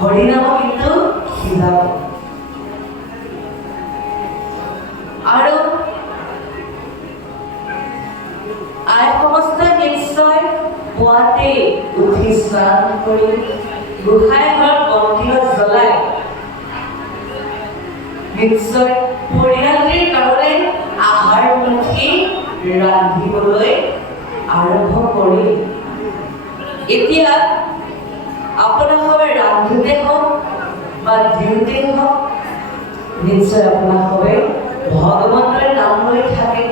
হৰিনাম কিন্তু সিজাব আৰু আই সমস্ত নিশ্চয় পুৱাতে উঠি স্নান কৰি গোসাঁই ঘৰত বন্তি জ্বলাই নিশ্চয় পৰিয়ালটিৰ কাৰণে আহাৰ মুঠি ৰান্ধিবলৈ আৰম্ভ কৰি এতিয়া আপোনালোকে ৰান্ধোতে হওক বা দিওঁতে হওক নিশ্চয় আপোনালোকে ভগৱানৰ নাম লৈ থাকে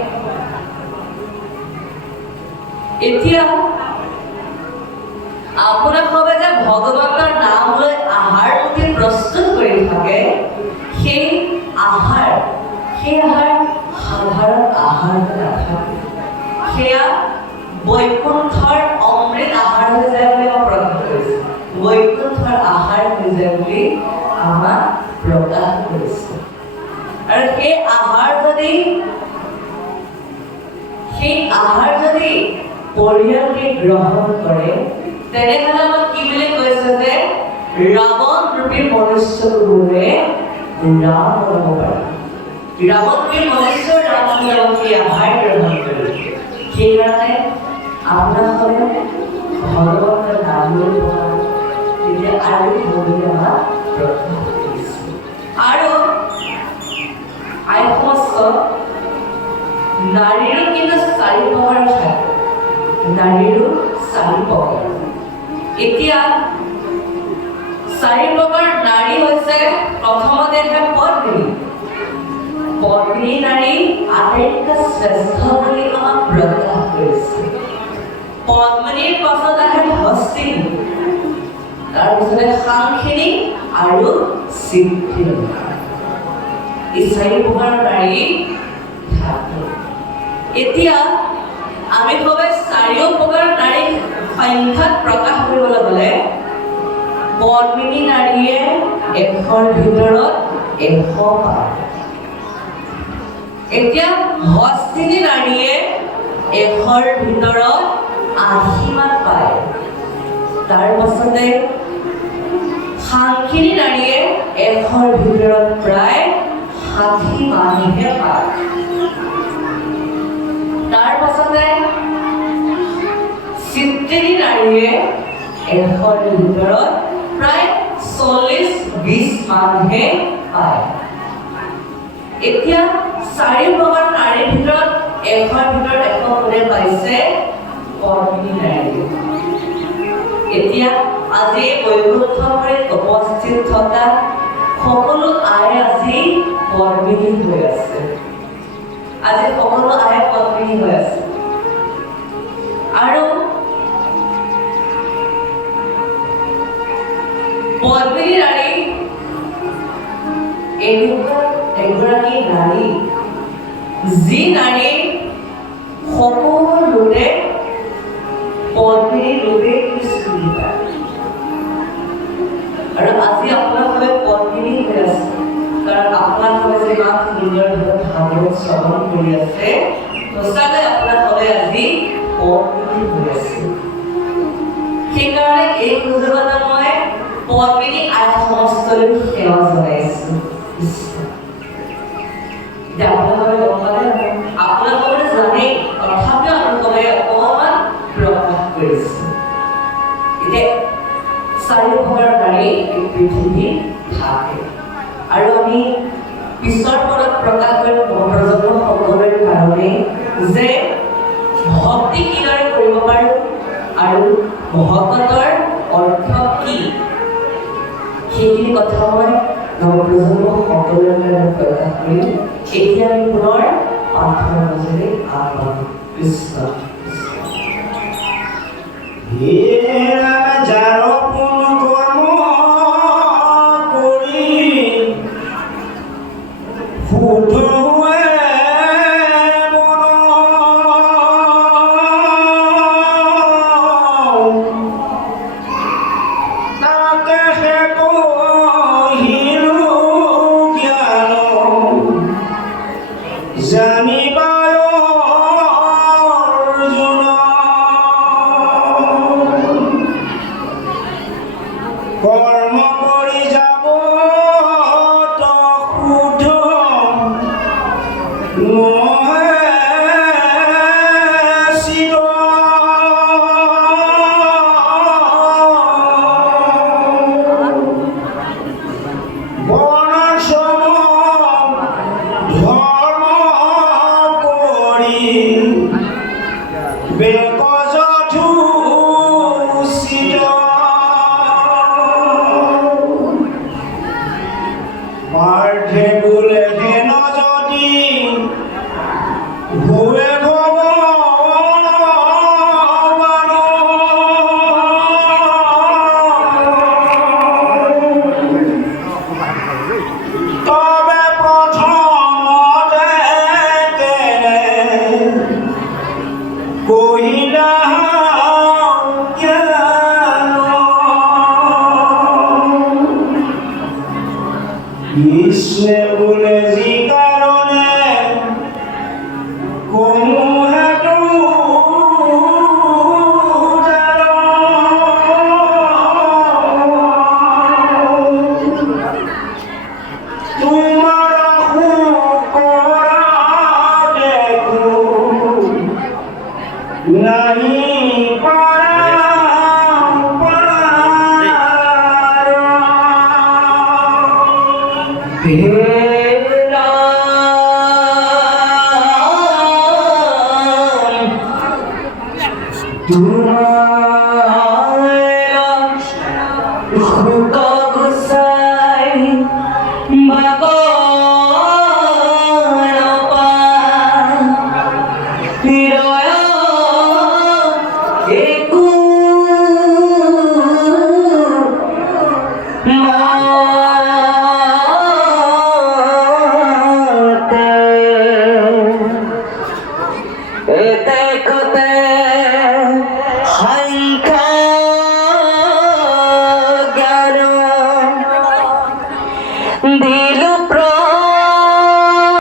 এতিয়া আপোনালোকে যে ভগৱানৰ নাম লৈ আহাৰ মুঠি প্ৰস্তুত কৰি থাকে সেই আহাৰ সাধাৰণ আহাৰ নাথাকে সেয়া বৈকুণ্ঠৰ অমৃত আহাৰ হৈ যায় বুলি মই প্ৰকাশ কৰিছোঁ বৈকুণ্ঠৰ আহাৰ হৈ যায় বুলি আমাক প্ৰকাশ কৰিছে আৰু সেই আহাৰ যদি পৰিয়ালটি গ্ৰহণ কৰে তেনেহ'লে আমাক কি বুলি কৈছে যে ৰাৱণ ৰূপী মনুষ্যবোৰে ৰাম হ'ব পাৰে ৰাৱণ ৰূপী মনুষ্য ৰাম সেই আহাৰ গ্ৰহণ কৰে সেইকাৰণে আপোনালোকে ভগৱানৰ নাম লৈ পঢ়া তেতিয়া আৰু ভগৱানে আমাক প্ৰকাশ কৰিছে আৰু আইসমস্ত নাৰীৰো কিন্তু 4 প্ৰকাৰ থাকে নাৰীৰো 4 প্ৰকাৰ এতিয়া 4 প্ৰকাৰ নাৰী হৈছে প্ৰথমতে পত্নী নাৰী আটাইতকৈ শ্ৰেষ্ঠ বুলি আমাক প্ৰকাশ কৰিছে পদ্মিনীৰ পাছত আহে হস্তিনী তাৰপিছতে সাংখিনী আৰু সিদ্ধিনী এই 4 প্ৰকাৰ নাৰী থাকে এতিয়া আমি সবে 4 প্ৰকাৰ নাৰী সংখ্যাত প্ৰকাশ কৰিবলৈ গ'লে পদ্মিনী নাৰীয়ে 100ৰ ভিতৰত 100 পায় এতিয়া হস্তিনী নাৰীয়ে 100ৰ ভিতৰত 80 মান পায় তাৰ পাছতে সাংখিনী নাৰীয়ে 100ৰ ভিতৰত প্ৰায় 60 মানহে পায় তাৰ পাছতে সিদ্ধিনী নাৰীয়ে 100ৰ ভিতৰত প্ৰায় 40-20 মানহে পায় এতিয়া 4 প্ৰকাৰ নাৰীৰ ভিতৰত 100ৰ ভিতৰত 100 কোনে পাইছে পদ্মিনী নাৰী এতিয়া আজি বৈকুণ্ঠপুৰীত উপস্থিত থকা সকলো আই আজি পদ্মিনী হৈ আছে আজি সকলো আই পদ্মিনী হৈ আছে আৰু পদ্মিনী নাৰী এগৰাকী নাৰী যি নাৰী সকলোৰে পদ্মিনী ৰূপে চিনি পায় আৰু আজি আপোনালোকে পদ্মিনী হৈ আছে কাৰণ আপোনালোকে যে ইমান সুন্দৰভাৱে ভাগৱত শ্ৰৱণ কৰি আছে সঁচাকৈ আপোনালোকে আজি পদ্মিনী হৈ আছে সেইকাৰণে এই সুযোগত মই পদ্মিনী আই সমস্তলৈ সেৱা জনাইছোঁ আপোনালোকে জানে তথাপিও আপোনালোকে অকণমান প্ৰকাশ কৰিছে এতিয়া 4 প্ৰকাৰ নাৰী এই পৃথিৱীত থাকে আৰু আমি পিছৰ পদত প্ৰকাশ কৰিম নৱপ্ৰজন্ম সকলোৰে কাৰণে যে ভক্তি কিদৰে কৰিব পাৰোঁ আৰু ভগৱতৰ অৰ্থ কি সেইখিনি কথা মই নৱপ্ৰজন্ম সকলোৰে কাৰণে প্ৰকাশ কৰিম এতিয়া আমি পুনৰ পাঠৰ মাজেৰে আগবাঢ়ো কৃষ্ণ কৰ্ম কৃষ্ণে বলে যি কাৰণে কমু হেতু তোমাৰ কৰা দেখো নাহি Nah